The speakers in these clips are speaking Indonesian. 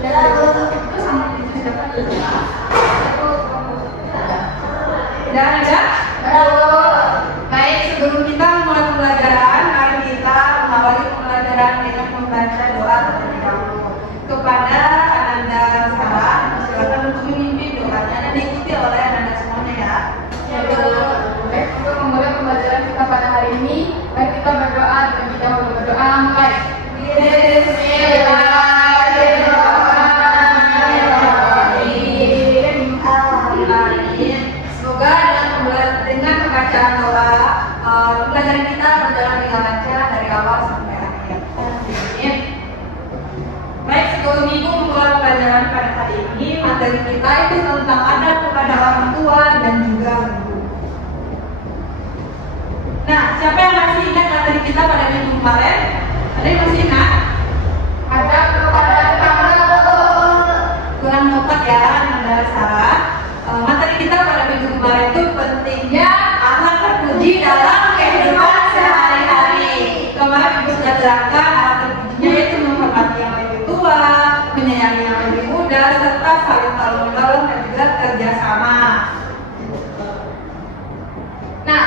Itu sama itu dapat dan ada? Baik, sebelum kita mulai pembelajaran, mari kita mengawali pembelajaran dengan membaca doa terlebih dahulu. Kepada Ananda Sarah, silakan untuk memimpin doanya dan diikuti oleh Ananda semuanya ya. Baik, untuk memulai pembelajaran kita pada hari ini, mari kita berdoa dan kita berdoa mulai. Semoga dengan pembacaan doa pembelajaran kita berjalan dengan lancar dari awal sampai akhir. Amin. Baik, sebelum Ibu memulai pembelajaran pada hari ini, materi kita itu tentang adab kepada orang tua dan juga guru. Nah, siapa yang masih ingat materi kita pada minggu kemarin? Ada yang masih ingat? Adab kepada guru. Kurang dapat ya, Anda salah. Materi kita pada minggu kemarin itu pentingnya akhlak terpuji dalam kehidupan sehari-hari. Kemarin Ibu sudah terangkan akhlak terpujinya yaitu menghormati yang lebih tua, menyayangi yang lebih muda, serta saling tolong-menolong dan juga kerjasama. Nah,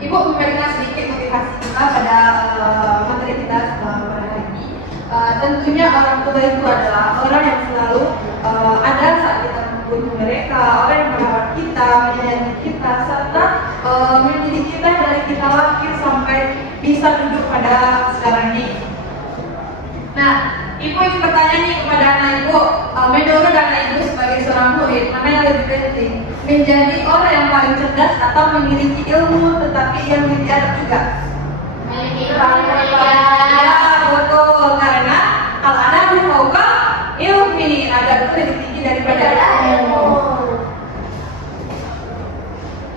Ibu memberikan sedikit motivasi kita pada materi kita pada hari ini. Tentunya orang tua itu adalah orang yang selalu ada saat kita membutuhkan mereka, orang yang merawat kita, menyayangi kita, serta mendidik kita dari kita lahir sampai bisa duduk pada sekarang ini. Nah, Ibu ingin bertanya nih kepada anak Ibu, menurut anak Ibu sebagai seorang murid, mana yang lebih penting? Menjadi orang yang paling cerdas atau memiliki ilmu tetapi yang memiliki adab juga? Memiliki Ya, betul. Karena kalau ada fauqa ilmi, adab itu lebih tinggi daripada ilmu.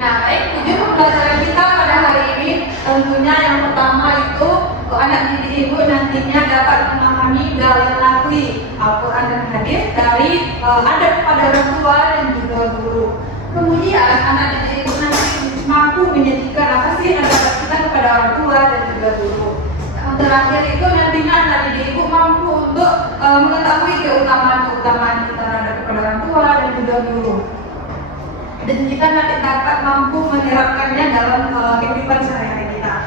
Nah, baik, tujuan pembelajaran kita pada hari ini tentunya yang pertama itu anak didik Ibu nantinya dapat memahami dan mengakui Al-Quran dan hadis dari adab kepada orang tua dan juga guru. Kemudian anak didik Ibu nanti mampu menyajikan apa sih adab kita kepada orang tua dan juga guru. Yang terakhir itu nantinya anak didik Ibu mampu untuk mengetahui keutamaan kita terhadap kepada orang tua dan juga guru. Dan kita nanti dapat mampu menerapkannya dalam kehidupan sehari-hari kita.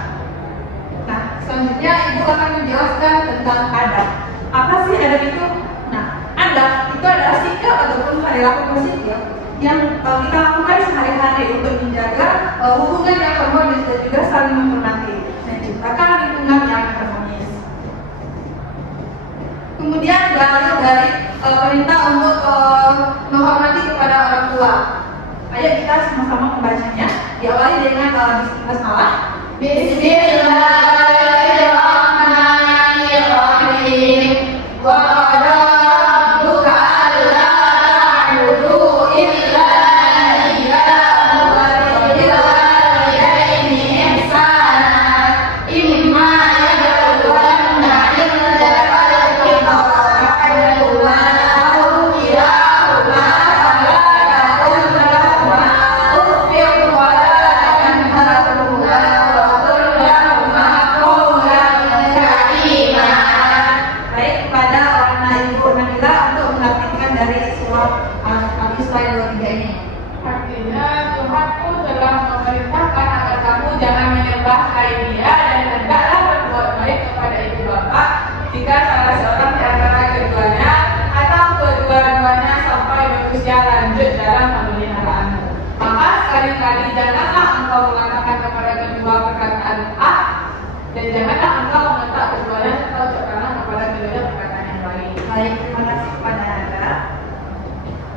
Nah, selanjutnya Ibu akan menjelaskan tentang adab. Apa sih adab itu? Nah, adab itu adalah sikap ataupun perilaku positif yang kita lakukan sehari-hari untuk menjaga hubungan yang harmonis dan juga saling menghormati dan menciptakan lingkungan yang harmonis. Kemudian beralih dari perintah untuk menghormati kepada orang tua. Ayo kita sama-sama membacanya. Diawali dengan bismillah. Bismillahirrahmanirrahim. Wa qala rabbuka alla ta'budu illa iyyahu wa bil walidayni ihsana. Imma yablughanna 'indaka al-kibara ahaduhuma aw kilahuma fala taqul lahuma uffin wa la tanharhuma wa qul lahuma qawlan karima. Baik, kepada anak Ibu Nabila untuk menafsirkan dari surat Al-Isra 23 ini. Artinya Tuhanku telah memerintahkan agar kamu jangan menyembah selain Dia dan hendaklah berbuat baik kepada ibu bapa jika salah seorang di antara keduanya atau kedua-duanya sampai berusia lanjut dalam pemeliharaanmu. Maka sekali-kali janganlah engkau mengatakan kepada kedua perkataan dan janganlah engkau menentang keduanya serta ucapkanlah kepada keduanya perkataan yang baik. Baik, terima kasih kepada Anda.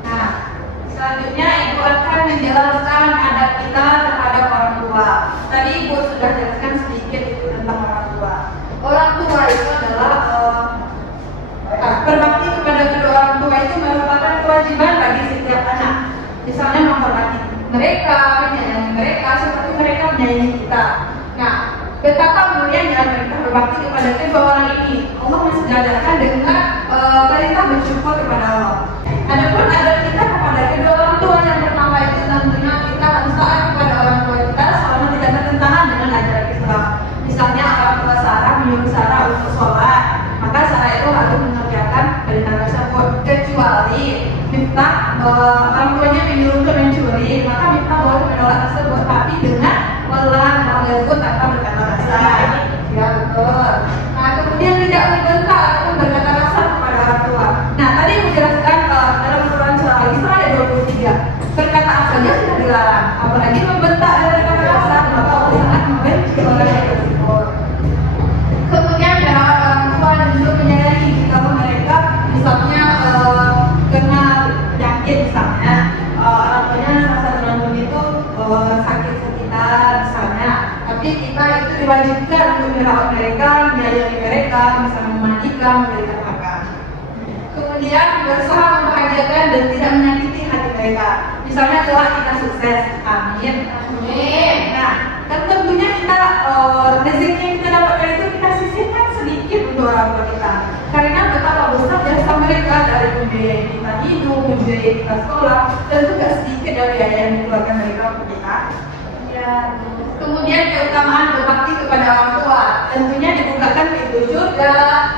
Nah, selanjutnya Ibu akan menjelaskan adab kita terhadap orang tua. Tadi Ibu sudah jelaskan sedikit itu tentang orang tua. Orang tua itu adalah berbakti kepada kedua orang tua itu merupakan kewajiban bagi setiap anak. Misalnya menghormati mereka, menyayangi mereka seperti mereka menyayangi kita. Nah, betapa mulianya mereka berbakti kepada kedua orang ini. Allah mensejajarkan dengan perintah bersyukur kepada Allah. Adapun adab kita kepada kedua orang tua yang pertama itu tentunya kita harus taat kepada orang tua kita selama tidak bertentangan dengan ajaran Islam. Misalnya orang tua Sarah menyuruh Sarah untuk sholat, maka Sarah itu harus mengerjakan perintah tersebut. Dan orang tuanya menyuruh untuk mencuri, maka Miftah boleh menolak tersebut, tapi dengan menegur tanpa berkata kasar. Ya betul. Nah kemudian tidak membentak ataupun berkata kasar kepada orang tua. Nah tadi menjelaskan dalam Quran surah Al-Isra ayat 23, perkataan saja sudah dilarang, apalagi membentak dan berkata kasar, maka Allah sangat membenci orang yang tersebut. Kemudian merawat orang tua dan juga menyayangi jika mereka misalnya kena penyakit misalnya, orang tuanya salah satu orang tuanya itu sakit sekitar misalnya, tapi kita itu diwajibkan untuk merawat mereka, menyayangi mereka, misalnya memandikan, memberikan makan. Kemudian berusaha membahagiakan dan tidak menyakiti hati mereka. Misalnya doa kita sukses, amin. Amin. Nah, dan tentunya kita rezeki yang kita dapatkan itu kita sisihkan sedikit untuk orang tua kita. Karena betapa besar jasa mereka dari membiayai kita hidup, membiayai kita sekolah, dan juga sedikit dari biaya yang dikeluarkan mereka untuk kita. Ya. Kemudian keutamaan berbakti kepada orang tua, tentunya dibukakan pintu surga,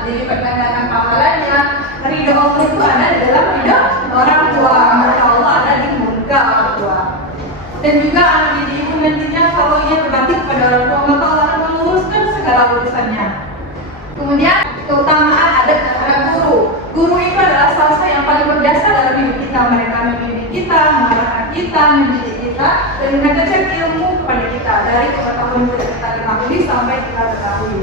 dilipat gandakan pahalanya. Ridho Allah itu ada di dalam ridho orang tua, maka Allah ada di murka orang tua. Dan juga anak didik itu nantinya kalau ia berbakti kepada orang tua, maka Allah akan menguruskan segala urusannya. Kemudian keutamaan ada terhadap guru. Guru itu adalah salah yang paling berjasa dalam hidup kita. Mereka membimbing kita, mengarahkan kita, mendidik kita, dan mengajarkan ilmu kepada kita dari pengetahuan yang kita ketahui sampai kita ketahui.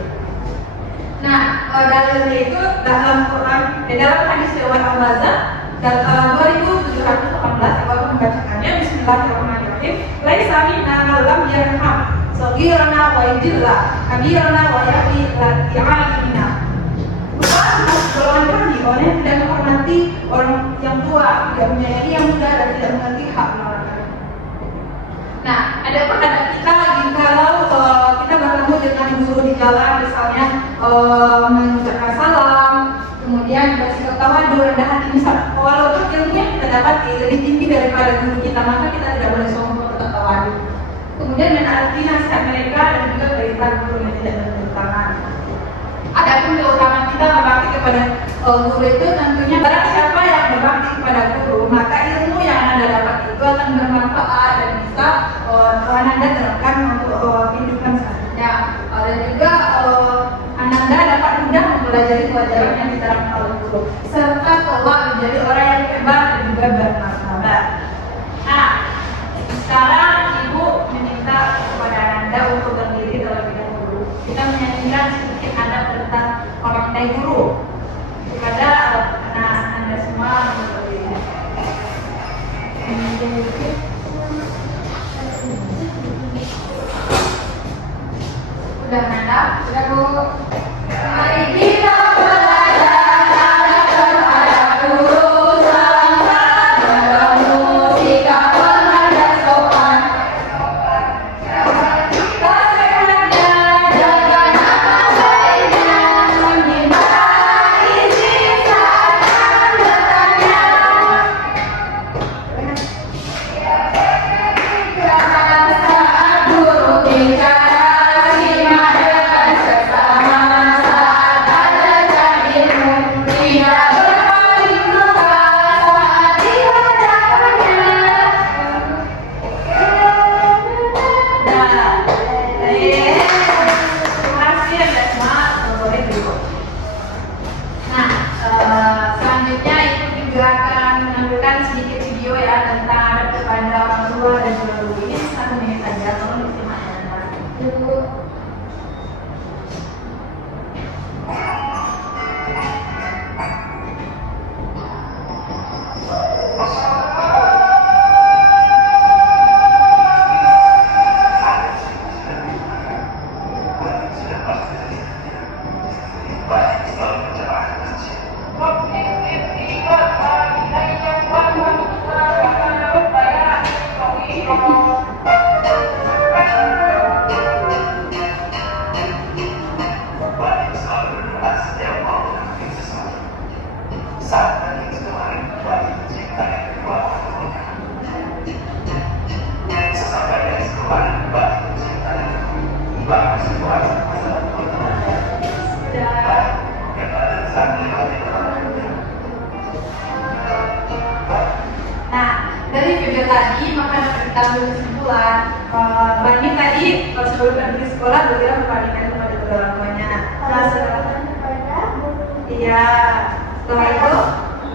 Nah, dalilnya itu dalam Quran, dalam hadis riwayat Al-Bazzar dan 2718, kalau membacakannya Bismillahirrahmanirrahim. Laisa minna man lam yarham saghirana wa yajilla kabirana wa yaqi lati'alimina. Bukan golongan kami orang yang tidak menghormati orang yang tua, tidak menyayangi yang muda, dan tidak mengerti hak orang lain. Nah, ada pun ada kita jikalau kita bertemu dengan guru di jalan, misalnya mengucapkan salam, kemudian bersikap tawadhu, rendah hati, misal walaupun ilmunya kita dapat lebih tinggi daripada guru kita, maka kita tidak boleh sombong atau tawadhu. Kemudian menaati nasihat mereka dan juga perintah guru yang tidak bertentangan. Adapun keutamaan kita berbakti kepada guru itu tentunya barang siapa yang berbakti kepada guru, maka ilmu yang Anda dapat itu akan bermanfaat dan bisa Anda terapkan untuk kehidupan selanjutnya. Dan juga Anda dapat mudah mempelajari pelajaran yang diterapkan oleh guru, serta kelak menjadi orang yang hebat dan juga bermartabat. Nah, sekarang Ibu meminta kepada Anda untuk berdiri terlebih dahulu. Kita menyanyikan sedikit adab tentang memakai guru kepada anak Anda semua untuk berdiri. Sudah Nanda? Sudah Bu? Mari kita belajar adab terhadap guru. Salam bertemu sikap menghadap sopan. Kesehatnya jaga nama baiknya, meminta izin saat akan bertanya. Saat guru bicara, simak dengan sesama. Saat ajarkan ilmu, tidak berpaling muka saat di hadapannya. Nah, terima kasih Anda semua, boleh duduk. Nah, selanjutnya Ibu juga akan menampilkan sedikit video ya tentang adab kepada orang tua dan juga guru. Ini 1 menit saja, tolong disimak ya Anda. Ibu. Nah, kita ambil kesimpulan. Bani tadi sebelum pergi sekolah beliau memberikan kepada kedua orang tuanya. Nah, iya, setelah itu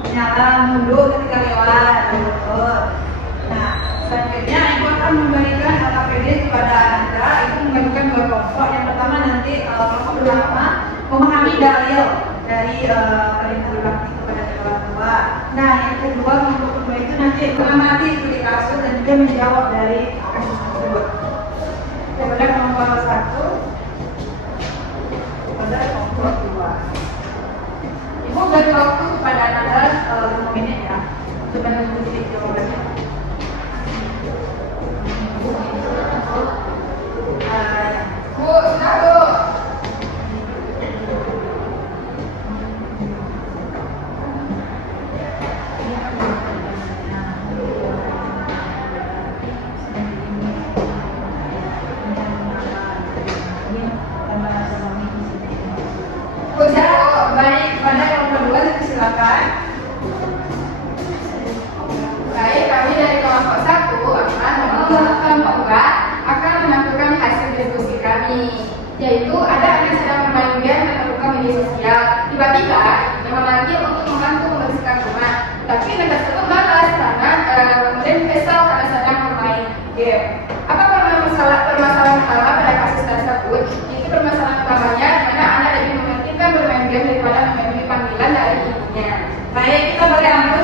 menyala mundur ketika lewat. Betul. Nah, selanjutnya ibu akan memberikan KPD kepada Anda. Itu membagikan dua kelompok. Yang pertama nanti kelompok pertama memahami dalil dari perintah berbakti kepada kedua orang tua. Nah, yang kedua kelompok kedua itu nanti mengamati studi kasus dan juga menjawab dari kasus tersebut. Kepada kelompok satu, kepada kelompok dua. Ibu beri waktu kepada Anda 5 menit ya untuk menunggu jawabannya. Bu, satu. Baik, pada yang kedua silakan. Baik, kami dari kelompok 1 kelompok 2 akan menampilkan hasil diskusi kami, yaitu ada anak sedang bermain game dan membuka media sosial. Tiba-tiba yang lagi untuk membantu membersihkan rumah, tapi anak tersebut malas karena kemudian kesal karena sedang bermain game. Apa permasalahan utama pada kasus tersebut? Itu permasalahan utamanya karena anak lebih mementingkan bermain game daripada memenuhi panggilan dari ibunya. Baik, kita boleh ambil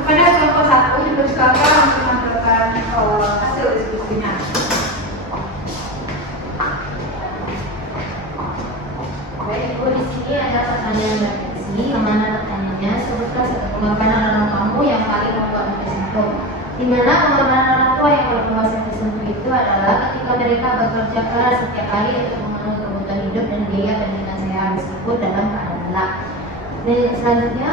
kepada kelompok 1 dipersilakan untuk menampilkan hasil diskusinya. Baik, Ibu, di sini ada pertanyaan refleksi. Yang mana pertanyaannya, sebutkan satu pengorbanan orang kamu yang paling membuat tersentuh. Di mana pengorbanan orang tua yang paling membuat tersentuh itu adalah ketika mereka bekerja keras setiap hari untuk memenuhi kebutuhan hidup dan biaya pendidikan saya meskipun dalam keadaan lelah. Dan selanjutnya,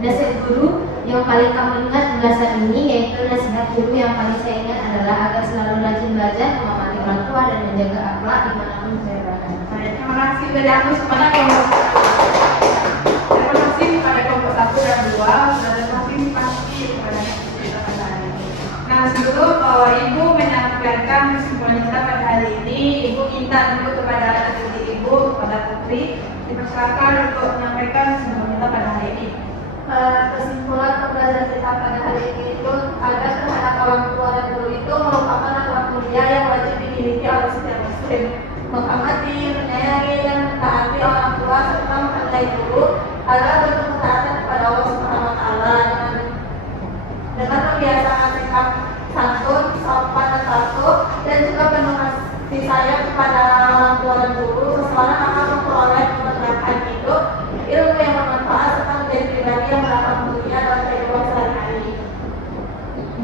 nasihat guru yang paling kamu ingat hingga saat ini, yaitu nasihat guru yang paling saya ingat adalah agar selalu rajin belajar, menghormati orang tua dan menjaga akhlak dimanapun saya berada. Terima kasih dari aku kepada kelompok 1. Terima kasih kepada kelompok 1 dan 2 sudah partisipasi kepada kita pada hari ini. Nah, sebelum Ibu menyampaikan kesimpulan kita pada hari ini, Ibu minta dulu kepada adik Ibu, kepada Putri, dipersilakan untuk menyampaikan kesimpulan kita pada hari ini. Kesimpulan pembelajaran kita pada hari ini itu agar terhadap orang tua dan guru itu merupakan akhlak mulia yang wajib dimiliki oleh setiap muslim. Menghormati, menyayangi, dan mentaati orang tua serta menghargai guru adalah bentuk ketaatan kepada Allah Subhanahu Wa Taala dengan membiasakan sikap santun, sopan dan patuh, dan juga penuh kasih sayang kepada orang tua dan guru. Seseorang akan memperoleh keberkahan hidup, ilmu yang bermanfaat serta menjadi pribadi yang mendapat mulia dalam kehidupan sehari-hari.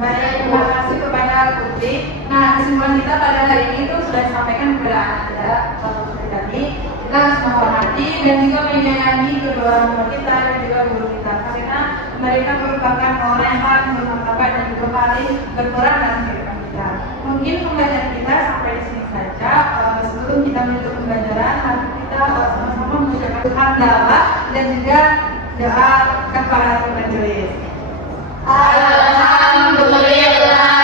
Baik, terima kasih kepada Putri. Nah, kesimpulan kita pada hari ini itu sudah disampaikan kepada Anda, Putri tadi. Kita harus menghormati dan juga menyayangi kedua orang tua kita dan juga guru kita, karena mereka merupakan orang yang paling bermartabat dan juga paling berperan dalam kehidupan kita. Mungkin pembelajaran kita sampai di sini saja. Sebelum kita menutup pembelajaran, mari kita sama-sama mengucapkan hamdalah dan juga doa kafaratul majelis. Alhamdulillah.